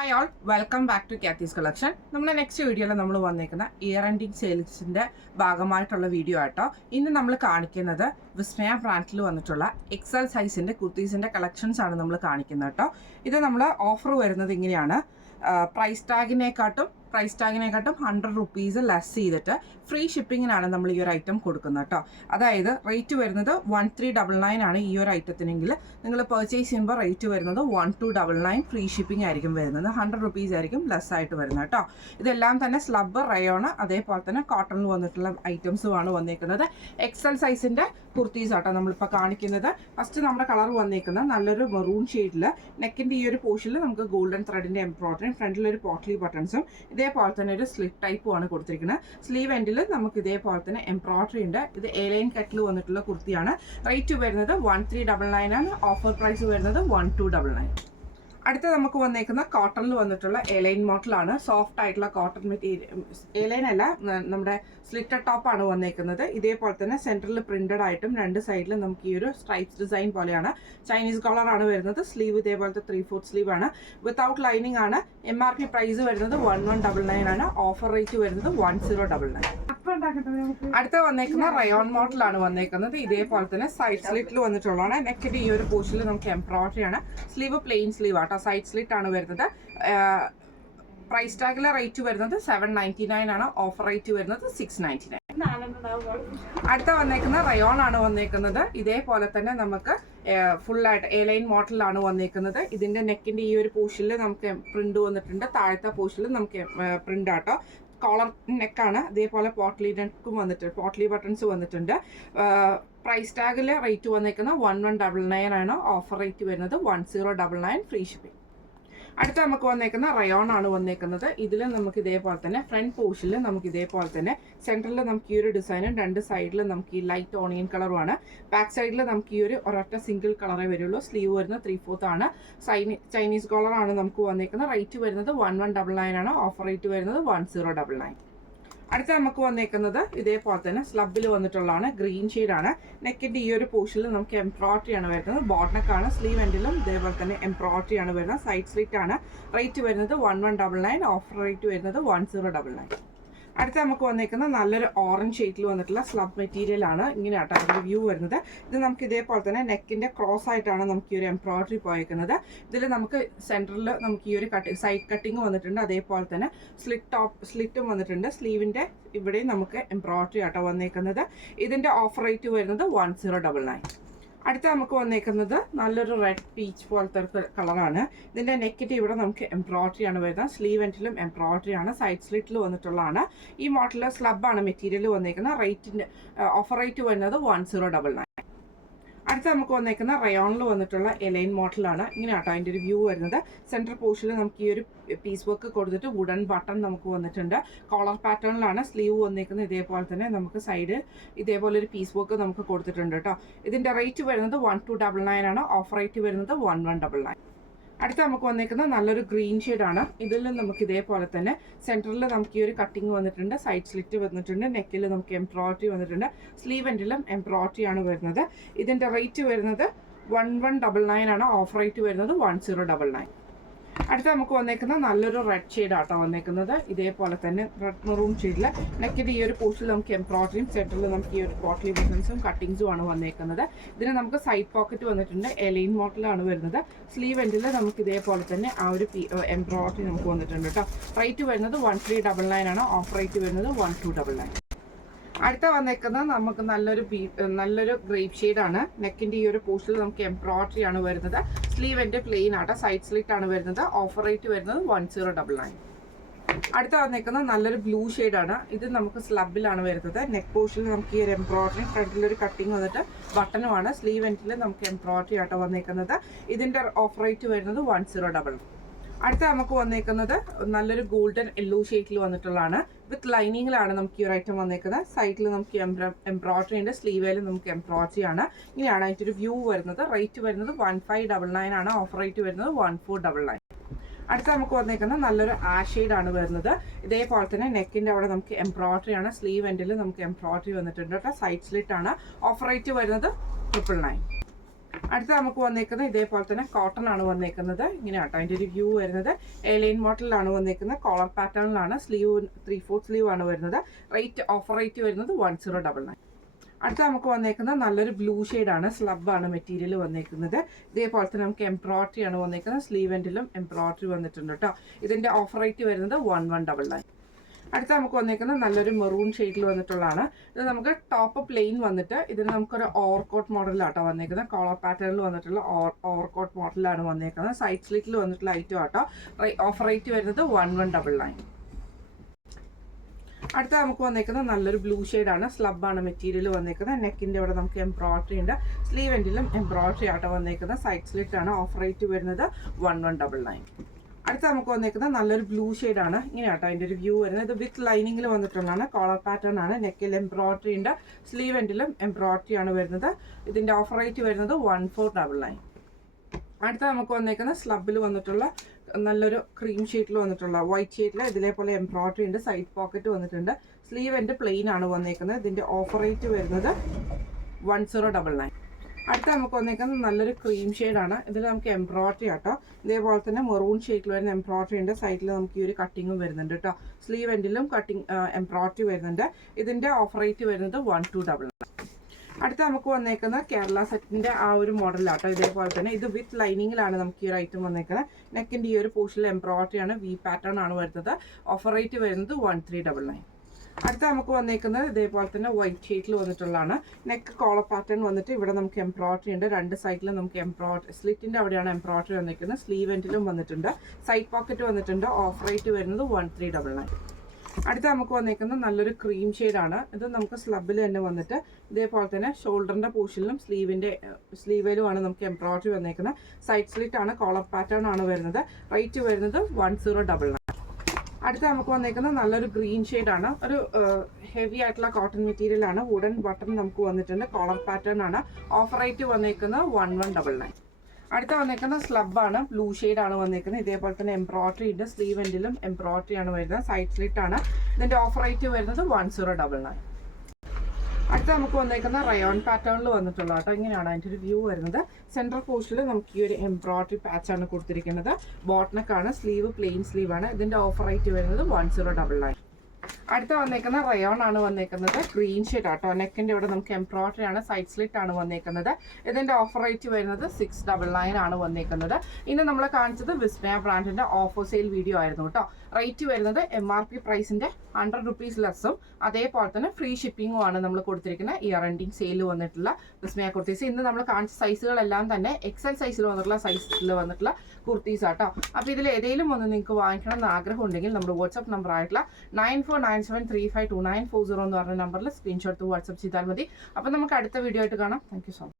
Hi all, welcome back to Cathy's collection. നമ്മുടെ next വീഡിയോയിൽ നമ്മൾ വന്നേക്കുന്ന ഇയർ എൻഡിങ് സെയിൽസിൻ്റെ ഭാഗമായിട്ടുള്ള വീഡിയോ ആട്ടോ. ഇന്ന് നമ്മൾ കാണിക്കുന്നത് വിസ്മയ ബ്രാൻഡിൽ വന്നിട്ടുള്ള എക്സൽ സൈസിൻ്റെ കുർത്തീസിൻ്റെ കളക്ഷൻസ് ആണ് നമ്മൾ കാണിക്കുന്നത് കേട്ടോ. ഇത് നമ്മൾ ഓഫർ വരുന്നത് ഇങ്ങനെയാണ്. പ്രൈസ് ടാഗിനെക്കാട്ടും 100 റുപ്പീസ് ലെസ് ചെയ്തിട്ട് ഫ്രീ ഷിപ്പിങ്ങിനാണ് നമ്മൾ ഈ ഒരു ഐറ്റം കൊടുക്കുന്നത് കേട്ടോ. അതായത് റേറ്റ് വരുന്നത് 1399 ആണ് ഈ ഒരു ഐറ്റത്തിനെങ്കിൽ നിങ്ങൾ പർച്ചേസ് ചെയ്യുമ്പോൾ റേറ്റ് വരുന്നത് 1299 ഫ്രീ ഷിപ്പിംഗ് ആയിരിക്കും വരുന്നത്. 100 റുപ്പീസ് ആയിരിക്കും ലെസ് ആയിട്ട് വരുന്നത് കേട്ടോ. ഇതെല്ലാം തന്നെ സ്ലബ് റയോണ് അതേപോലെ തന്നെ കോട്ടണിൽ വന്നിട്ടുള്ള ഐറ്റംസുമാണ് വന്നേക്കുന്നത്. എക്സൽ സൈസിൻ്റെ കുർത്തീസ് ആട്ടോ നമ്മളിപ്പോൾ കാണിക്കുന്നത്. ഫസ്റ്റ് നമ്മുടെ കളർ വന്നേക്കുന്നത് നല്ലൊരു മെറൂൺ ഷെയ്ഡിൽ, നെക്കിൻ്റെ ഈ ഒരു പോർഷനിൽ നമുക്ക് ഗോൾഡൻ ത്രെഡിൻ്റെ എംബ്രോയിഡറി, ഫ്രണ്ടിലൊരു പോട്ട്ലി ബട്ടൺസും ഇതേപോലെ തന്നെ ഒരു സ്ലിറ്റ് ടൈപ്പും ആണ് കൊടുത്തിരിക്കുന്നത്. സ്ലീവ് എൻഡിൽ നമുക്ക് ഇതേപോലെ തന്നെ എംബ്രോയിഡറി ഉണ്ട്. ഇത് എലൈൻ കട്ടിൽ വന്നിട്ടുള്ള കുർത്തിയാണ്. റേറ്റ് വരുന്നത് 1399 ആണ്. ഓഫർ പ്രൈസ് വരുന്നത് 1299. അടുത്ത നമുക്ക് വന്നേക്കുന്ന കോട്ടണിൽ വന്നിട്ടുള്ള എലൈൻ മോഡലാണ്. സോഫ്റ്റ് ആയിട്ടുള്ള കോട്ടൺ മെറ്റീരിയൽ, എലൈൻ അല്ല, നമ്മുടെ സ്ലിറ്റഡ് ടോപ്പാണ് വന്നേക്കുന്നത്. ഇതേപോലെ തന്നെ സെൻറ്ററിൽ പ്രിന്റഡ് ആയിട്ടും രണ്ട് സൈഡിലും നമുക്ക് ഈ ഒരു സ്ട്രൈപ്സ് ഡിസൈൻ പോലെയാണ്. ചൈനീസ് കോളറാണ് വരുന്നത്. സ്ലീവ് ഇതേപോലത്തെ 3/4 സ്ലീവ് ആണ്. വിത്തൗട്ട് ലൈനിങ് ആണ്. MRP പ്രൈസ് വരുന്നത് 1199 ആണ്. ഓഫർ റേറ്റ് വരുന്നത് 1099. അടുത്ത വന്നേക്കുന്ന റയോൺ മോഡലാണ് വന്നേക്കുന്നത്. ഇതേപോലെ തന്നെ സൈഡ് സ്ലിറ്റിൽ വന്നിട്ടുള്ളതാണ്. നെക്കിന്റെ ഈ ഒരു പോർഷനിൽ നമുക്ക് എംബ്രോയിഡറി ആണ്. സ്ലീവ് പ്ലെയിൻ സ്ലീവ് ആട്ടോ. സൈഡ് സ്ലിറ്റ് ആണ് വരുന്നത്. പ്രൈസ് ടാഗിലെ റേറ്റ് വരുന്നത് 799 ആണ്. ഓഫർ റേറ്റ് വരുന്നത് 699. അടുത്ത വന്നേക്കുന്ന റയോൺ ആണ് വന്നേക്കുന്നത്. ഇതേപോലെ തന്നെ നമുക്ക് ഫുള്ളായിട്ട് എലൈൻ മോഡലാണ് വന്നേക്കുന്നത്. ഇതിന്റെ നെക്കിന്റെ ഈ ഒരു പോർഷനിൽ നമുക്ക് പ്രിന്റ് വന്നിട്ടുണ്ട്. താഴത്തെ പോർഷനിൽ നമുക്ക് പ്രിന്റ് ആട്ടോ. കോളർ നെക്കാണ്. അതേപോലെ പോട്ട്ലി നെക്കും വന്നിട്ടുണ്ട്, പോട്ട്ലി ബട്ടൺസ് വന്നിട്ടുണ്ട്. പ്രൈസ് ടാഗിൽ റേറ്റ് വന്നേക്കുന്നത് 1199 ആണ്. ഓഫർ റേറ്റ് വരുന്നത് 1099 ഫ്രീ ഷിപ്പിംഗ്. അടുത്ത നമുക്ക് വന്നേക്കുന്ന റയോൺ ആണ് വന്നേക്കുന്നത്. ഇതിൽ നമുക്ക് ഇതേപോലെ തന്നെ ഫ്രണ്ട് പോർഷനിൽ നമുക്ക് ഇതേപോലെ തന്നെ സെൻറ്ററിൽ നമുക്ക് ഈ ഒരു ഡിസൈനും രണ്ട് സൈഡിൽ നമുക്ക് ഈ ലൈറ്റ് ഓണിയൻ കളറുമാണ്. ബാക്ക് സൈഡിൽ നമുക്ക് ഈ ഒരു ഒരൊറ്റ സിംഗിൾ കളറേ വരുള്ളൂ. സ്ലീവ് വരുന്നത് 3/4 ആണ്. ചൈനീസ് കോളറാണ് നമുക്ക് വന്നേക്കുന്നത്. റേറ്റ് വരുന്നത് 1199 ആണ്. ഓഫർ റേറ്റ് വരുന്നത് 1099. അടുത്ത നമുക്ക് വന്നേക്കുന്നത് ഇതേപോലെ തന്നെ സ്ലബിൽ വന്നിട്ടുള്ളതാണ്. ഗ്രീൻ ഷെയ്ഡാണ്. നെക്കിൻ്റെ ഈ ഒരു പോർഷനിൽ നമുക്ക് എംബ്രോയിഡറി ആണ് വരുന്നത്. ബോട്ടനക്കാണ്. സ്ലീവ് എൻഡിലും ഇതേപോലെ തന്നെ എംബ്രോയിഡറി ആണ് വരുന്നത്. സൈഡ് സ്ലിറ്റ് ആണ്. റേറ്റ് വരുന്നത് 1199. ഓഫർ റേറ്റ് വരുന്നത് 1099. അടുത്ത നമുക്ക് വന്നേക്കുന്ന നല്ലൊരു ഓറഞ്ച് ഷെയ്ഡിൽ വന്നിട്ടുള്ള സ്ലബ് മെറ്റീരിയൽ ആണ്. ഇങ്ങനെയാട്ടോ അതിൻ്റെ വ്യൂ വരുന്നത്. ഇത് നമുക്ക് ഇതേപോലെ തന്നെ നെക്കിൻ്റെ ക്രോസ് ആയിട്ടാണ് നമുക്ക് ഈ ഒരു എംബ്രോയിഡറി പോയേക്കുന്നത്. ഇതിൽ നമുക്ക് സെൻറ്ററിൽ നമുക്ക് ഈ ഒരു സൈഡ് കട്ടിങ് വന്നിട്ടുണ്ട്. അതേപോലെ തന്നെ സ്ലിറ്റും വന്നിട്ടുണ്ട്. സ്ലീവിൻ്റെ ഇവിടെയും നമുക്ക് എംബ്രോയിഡറി ആട്ടോ വന്നേക്കുന്നത്. ഇതിൻ്റെ ഓഫർ റേറ്റ് വരുന്നത് 1099. അടുത്ത നമുക്ക് വന്നേക്കുന്നത് നല്ലൊരു റെഡ് പീച്ച് പോലത്തെ കളറാണ്. ഇതിൻ്റെ നെക്കിൻ്റെ ഇവിടെ നമുക്ക് എംബ്രോയിഡറി ആണ് വരുന്നത്. സ്ലീവ് എൻഡിലും എംബ്രോയിഡറി ആണ്. സൈഡ് സ്ലിറ്റിൽ വന്നിട്ടുള്ളതാണ്. ഈ മോഡലിൽ സ്ലബാണ് മെറ്റീരിയൽ വന്നേക്കുന്നത്. റേറ്റിൻ്റെ ഓഫർ റേറ്റ് വരുന്നത് 1099. അടുത്ത നമുക്ക് വന്നേക്കുന്ന റയോണിൽ വന്നിട്ടുള്ള എലൈൻ മോഡലാണ്. ഇങ്ങനെ ആട്ടോ അതിൻ്റെ ഒരു വ്യൂ വരുന്നത്. സെൻട്രൽ പോർഷനിൽ നമുക്ക് ഈ ഒരു പീസ് വർക്ക് കൊടുത്തിട്ട് വുഡൻ ബട്ടൺ നമുക്ക് വന്നിട്ടുണ്ട്. കോളർ പാറ്റേണിലാണ് സ്ലീവ് വന്നേക്കുന്നത്. ഇതേപോലെ തന്നെ നമുക്ക് സൈഡ് ഇതേപോലെ ഒരു പീസ് വർക്ക് നമുക്ക് കൊടുത്തിട്ടുണ്ട് കേട്ടോ. ഇതിൻ്റെ റേറ്റ് വരുന്നത് 1299 ആണ്. ഓഫർ റേറ്റ് വരുന്നത് 1199. അടുത്ത നമുക്ക് വന്നേക്കുന്നത് നല്ലൊരു ഗ്രീൻ ഷെയ്ഡാണ്. ഇതിൽ നമുക്ക് ഇതേപോലെ തന്നെ സെൻറ്ററിൽ നമുക്ക് ഈ ഒരു കട്ടിങ് വന്നിട്ടുണ്ട്. സൈഡ് സ്ലിറ്റ് വന്നിട്ടുണ്ട്. നെക്കിൽ നമുക്ക് എംബ്രോയിഡറി വന്നിട്ടുണ്ട്. സ്ലീവ് എൻഡിലും എംബ്രോയിഡറി ആണ് വരുന്നത്. ഇതിൻ്റെ റേറ്റ് വരുന്നത് 1199 ആണ്. ഓഫർ റേറ്റ് വരുന്നത് 1099. അടുത്ത നമുക്ക് വന്നേക്കുന്ന നല്ലൊരു റെഡ് ഷെയ്ഡ് ആട്ടോ വന്നേക്കുന്നത്. ഇതേപോലെ തന്നെ റെഡ് മെറൂൺ ഷെയ്ഡിൽ നെക്കിൻ്റെ ഈ ഒരു പോർഷനിൽ നമുക്ക് എംബ്രോയിഡറിയും സെൻറ്ററിൽ നമുക്ക് ഈ ഒരു പോട്ട്ലി ബട്ടൺസും കട്ടിങ്സും ആണ് വന്നേക്കുന്നത്. ഇതിന് നമുക്ക് സൈഡ് പോക്കറ്റ് വന്നിട്ടുണ്ട്. എലൈൻ മോഡലാണ് വരുന്നത്. സ്ലീവ് എൻഡിൽ നമുക്ക് ഇതേപോലെ തന്നെ ആ ഒരു എംബ്രോയിഡറി നമുക്ക് വന്നിട്ടുണ്ട് കേട്ടോ. റേറ്റ് വരുന്നത് 1399 ആണ്. ഓഫർ റേറ്റ് വരുന്നത് 1299. അടുത്ത വന്നേക്കുന്നത് നമുക്ക് നല്ലൊരു ഗ്രേപ്പ് ഷെയ്ഡാണ്. നെക്കിൻ്റെ ഈ ഒരു പോർഷനിൽ നമുക്ക് എംബ്രോയിഡറി ആണ് വരുന്നത്. സ്ലീവ് എൻ്റെ പ്ലെയിൻ ആട്ടോ. സൈഡ് സ്ലിറ്റ് ആണ് വരുന്നത്. ഓഫർ റേറ്റ് വരുന്നത് 1099. അടുത്ത വന്നേക്കുന്നത് നല്ലൊരു ബ്ലൂ ഷെയ്ഡാണ്. ഇത് നമുക്ക് സ്ലബിലാണ് വരുന്നത്. നെക്ക് പോർഷനിൽ നമുക്ക് ഈ ഒരു എംബ്രോയിഡറി, ഫ്രണ്ടിലൊരു കട്ടിങ് വന്നിട്ട് ബട്ടനുമാണ്. സ്ലീവ് എൻഡിൽ നമുക്ക് എംബ്രോയിഡറി ആട്ടോ വന്നേക്കുന്നത്. ഇതിൻ്റെ ഓഫർ റേറ്റ് വരുന്നത് 1099. അടുത്ത നമുക്ക് വന്നേക്കുന്നത് നല്ലൊരു ഗോൾഡൻ യെല്ലോ ഷെയ്ഡിൽ വന്നിട്ടുള്ളതാണ്. വിത്ത് ലൈനിങ്ങിലാണ് നമുക്ക് ഈ ഒരു ഐറ്റം വന്നേക്കുന്നത്. സൈഡിൽ നമുക്ക് എംബ്രോയിഡറി ഉണ്ട്. സ്ലീവേലും നമുക്ക് എംബ്രോയിഡറി ആണ്. ഇങ്ങനെയാണ് അതിൻ്റെ ഒരു വ്യൂ വരുന്നത്. റേറ്റ് വരുന്നത് 1599 ആണ്. ഓഫർ റേറ്റ് വരുന്നത് 1499. അടുത്ത നമുക്ക് വന്നേക്കുന്ന നല്ലൊരു ആഷ് ഷെയ്ഡാണ് വരുന്നത്. ഇതേപോലെ തന്നെ നെക്കിൻ്റെ അവിടെ നമുക്ക് എംബ്രോയിഡറി ആണ്. സ്ലീവ് എൻഡിൽ നമുക്ക് എംബ്രോയിഡറി വന്നിട്ടുണ്ട് കേട്ടോ. സൈഡ് സ്ലിറ്റ് ആണ്. ഓഫർ റേറ്റ് വരുന്നത് 999. അടുത്ത നമുക്ക് വന്നേക്കുന്നത് ഇതേപോലെ തന്നെ കോട്ടൺ ആണ് വന്നേക്കുന്നത്. ഇങ്ങനെയാട്ടോ അതിൻ്റെ ഒരു വ്യൂ വരുന്നത്. എലൈൻ മോഡലിലാണ് വന്നേക്കുന്നത്. കോളർ പാറ്റേണിലാണ്. സ്ലീവ് 3/4 സ്ലീവ് ആണ് വരുന്നത്. ഓഫർ റേറ്റ് വരുന്നത് 1099. അടുത്ത നമുക്ക് വന്നേക്കുന്നത് നല്ലൊരു ബ്ലൂ ഷെയ്ഡാണ്. സ്ലബാണ് മെറ്റീരിയൽ വന്നേക്കുന്നത്. ഇതേപോലെ തന്നെ നമുക്ക് എംബ്രോയിഡറി ആണ് വന്നേക്കുന്നത്. സ്ലീവ് എൻഡിലും എംബ്രോയിഡറി വന്നിട്ടുണ്ട് കേട്ടോ. ഇതിൻ്റെ ഓഫർ റേറ്റ് വരുന്നത് 1199. അടുത്ത നമുക്ക് വന്നേക്കുന്നത് നല്ലൊരു മെറൂൺ ഷെയ്ഡിൽ വന്നിട്ടുള്ളതാണ്. ഇത് നമുക്ക് ടോപ്പ് പ്ലെയിൻ വന്നിട്ട് ഇതിന് നമുക്കൊരു ഓവർകോട്ട് മോഡലാട്ടോ വന്നേക്കുന്നത്. കോളർ പാറ്റേണിൽ വന്നിട്ടുള്ള ഓവർകോട്ട് മോഡലാണ് വന്നേക്കുന്നത്. സൈഡ് സ്ലിറ്റിൽ വന്നിട്ടുള്ള ഐറ്റം ആട്ടോ. ഓഫർ റേറ്റ് വരുന്നത് 1199. അടുത്ത നമുക്ക് വന്നേക്കുന്നത് നല്ലൊരു ബ്ലൂ ഷെയ്ഡാണ്. സ്ലബാണ് മെറ്റീരിയൽ വന്നേക്കുന്നത്. നെക്കിൻ്റെ ഇവിടെ നമുക്ക് എംബ്രോയിഡറി ഉണ്ട്. സ്ലീവ് എൻഡിലും എംബ്രോയിഡറി ആട്ടോ വന്നേക്കുന്നത്. സൈഡ് സ്ലിറ്റ് ആണ്. ഓഫർ റേറ്റ് വരുന്നത് 1199. അടുത്ത നമുക്ക് വന്നേക്കുന്നത് നല്ലൊരു ബ്ലൂ ഷെയ്ഡാണ്. ഇങ്ങനെയാട്ടോ അതിൻ്റെ ഒരു വ്യൂ വരുന്നത്. ഇത് വിത്ത് ലൈനിങ്ങിൽ വന്നിട്ടുള്ളതാണ്. കോളർ പാറ്റേൺ ആണ്. നെക്കിൽ എംബ്രോയിഡറി ഉണ്ട്. സ്ലീവ് എൻഡിലും എംബ്രോയിഡറി ആണ് വരുന്നത്. ഇതിൻ്റെ ഓഫർ റേറ്റ് വരുന്നത് 1499. അടുത്ത നമുക്ക് വന്നേക്കുന്നത് സ്ലബിൽ വന്നിട്ടുള്ള നല്ലൊരു ക്രീം ഷീറ്റിൽ വന്നിട്ടുള്ള വൈറ്റ് ഷീറ്റിൽ ഇതിലേപോലെ എംബ്രോയിഡറി ഉണ്ട്. സൈഡ് പോക്കറ്റ് വന്നിട്ടുണ്ട്. സ്ലീവ് എൻഡ് പ്ലെയിൻ ആണ് വന്നേക്കുന്നത്. ഇതിൻ്റെ ഓഫർ റേറ്റ് വരുന്നത് 1099. അടുത്ത നമുക്ക് വന്നേക്കുന്നത് നല്ലൊരു ക്രീം ഷെയ്ഡാണ്. ഇതിൽ നമുക്ക് എംബ്രോയിഡറി ആട്ടോ. ഇതേപോലെ തന്നെ മെറൂൺ ഷെയ്ഡിൽ വരുന്ന എംബ്രോയിഡറി ഉണ്ട്. സൈഡിൽ നമുക്ക് ഈ ഒരു കട്ടിങ്ങും വരുന്നുണ്ട് കേട്ടോ. സ്ലീവ് എൻഡിലും കട്ടിങ് എംബ്രോയിഡറി വരുന്നുണ്ട്. ഇതിൻ്റെ ഓഫർ റേറ്റ് വരുന്നത് 1299. അടുത്ത നമുക്ക് വന്നേക്കുന്ന കേരള സെറ്റിൻ്റെ ആ ഒരു മോഡലാട്ടോ. ഇതേപോലെ തന്നെ ഇത് വിത്ത് ലൈനിങ്ങിലാണ് നമുക്ക് ഈ ഒരു ഐറ്റം വന്നേക്കുന്നത്. നെക്കിൻ്റെ ഈ ഒരു പോർഷനിൽ എംബ്രോയിഡറി ആണ്. വി പാറ്റേൺ ആണ് വരുന്നത്. ഓഫർ റേറ്റ് വരുന്നത് 1399. അടുത്ത നമുക്ക് വന്നേക്കുന്നത് ഇതേപോലെ തന്നെ വൈറ്റ് ഷെയ്ഡിൽ വന്നിട്ടുള്ളതാണ്. നെക്ക് കോളർ പാറ്റേൺ വന്നിട്ട് ഇവിടെ നമുക്ക് എംബ്രോയിഡറി ഉണ്ട്. രണ്ട് സൈഡിലും നമുക്ക് എംബ്രോയിഡറി സ്ലിറ്റിൻ്റെ അവിടെയാണ് എംബ്രോയിഡറി വന്നിരിക്കുന്നത്. സ്ലീവ് എൻഡിലും വന്നിട്ടുണ്ട്. സൈഡ് പോക്കറ്റ് വന്നിട്ടുണ്ട്. ഓഫർ റേറ്റ് വരുന്നത് 1399. അടുത്ത നമുക്ക് വന്നേക്കുന്നത് നല്ലൊരു ക്രീം ഷെയ്ഡാണ്. ഇത് നമുക്ക് സ്ലബിൽ തന്നെ വന്നിട്ട് ഇതേപോലെ തന്നെ ഷോൾഡറിൻ്റെ പോർഷനിലും സ്ലീവിലുമാണ് നമുക്ക് എംബ്രോയിഡറി വന്നേക്കുന്നത്. സൈഡ് സ്ലിറ്റ് ആണ്. കോളർ പാറ്റേൺ ആണ് വരുന്നത്. റേറ്റ് വരുന്നത് 1099. അടുത്ത നമുക്ക് വന്നേക്കുന്നത് നല്ലൊരു ഗ്രീൻ ഷെയ്ഡാണ്. ഒരു ഹെവി ആയിട്ടുള്ള കോട്ടൺ മെറ്റീരിയൽ ആണ്. വുഡൻ ബട്ടൺ നമുക്ക് വന്നിട്ടുണ്ട്. കോളർ പാറ്റേൺ ആണ്. ഓഫർ റേറ്റ് വന്നേക്കുന്നത് 1199. അടുത്ത വന്നേക്കുന്ന സ്ലബാണ്. ബ്ലൂ ഷെയ്ഡാണ് വന്നേക്കുന്നത്. ഇതേപോലെ തന്നെ എംബ്രോയിഡറി ഉണ്ട്. സ്ലീവ് എൻഡിലും എംബ്രോയിഡറി ആണ് വരുന്നത്. സൈഡ് സ്ലിറ്റ് ആണ്. ഇതിൻ്റെ ഓഫർ റേറ്റ് വരുന്നത് 1099. അടുത്ത നമുക്ക് വന്നേക്കുന്ന റയോൺ പാറ്റേണിൽ വന്നിട്ടുള്ള കേട്ടോ. ഇങ്ങനെയാണ് അതിൻ്റെ ഒരു വ്യൂ വരുന്നത്. സെൻട്രൽ പോർഷനിൽ നമുക്ക് ഈ ഒരു എംബ്രോയിഡറി പാച്ചാണ് കൊടുത്തിരിക്കുന്നത്. ബോട്ടനക്കാണ്. സ്ലീവ് പ്ലെയിൻ സ്ലീവ് ആണ്. ഇതിൻ്റെ ഓഫർ റേറ്റ് വരുന്നത് 1099. അടുത്ത വന്നേക്കുന്ന റയോൺ ആണ് വന്നേക്കുന്നത്. ഗ്രീൻ ഷെയ്ഡ് ആട്ടോ. നെക്കിൻ്റെ ഇവിടെ നമുക്ക് എംബ്രോയിഡറി ആണ്. സൈഡ് സ്ലിറ്റ് ആണ് വന്നേക്കുന്നത്. ഇതിൻ്റെ ഓഫർ റേറ്റ് വരുന്നത് 699 ആണ് വന്നേക്കുന്നത്. ഇന്ന് നമ്മൾ കാണിച്ചത് വിസ്മയ ബ്രാൻഡിൻ്റെ ഓഫർ സെയിൽ വീഡിയോ ആയിരുന്നു കേട്ടോ. റേറ്റ് വരുന്നത് MRP പ്രൈസിൻ്റെ 100 rupees ലെസ്സും അതേപോലെ തന്നെ ഫ്രീ ഷിപ്പിങ്ങും ആണ് നമ്മൾ കൊടുത്തിരിക്കുന്ന ഇയർ എൻഡിങ് സെയിൽ വന്നിട്ടുള്ള വിസ്മയ കുർത്തീസ്. ഇന്ന് നമ്മൾ കാണിച്ച സൈസുകളെല്ലാം തന്നെ XL സൈസിൽ വന്നിട്ടുള്ള കുർത്തീസ് ആട്ടോ. അപ്പോൾ ഇതിൽ ഏതെങ്കിലും ഒന്ന് നിങ്ങൾക്ക് വാങ്ങിക്കണം എന്ന് ആഗ്രഹം ഉണ്ടെങ്കിൽ നമ്മുടെ വാട്സ്ആപ്പ് നമ്പർ ആയിട്ടുള്ള 9497352940 എന്ന് പറഞ്ഞ നമ്പറിൽ സ്ക്രീൻഷോട്ട് വാട്സ്ആപ്പ് ചെയ്താൽ മതി. അപ്പോൾ നമുക്ക് അടുത്ത വീഡിയോ ആയിട്ട് കാണാം. Thank you so much.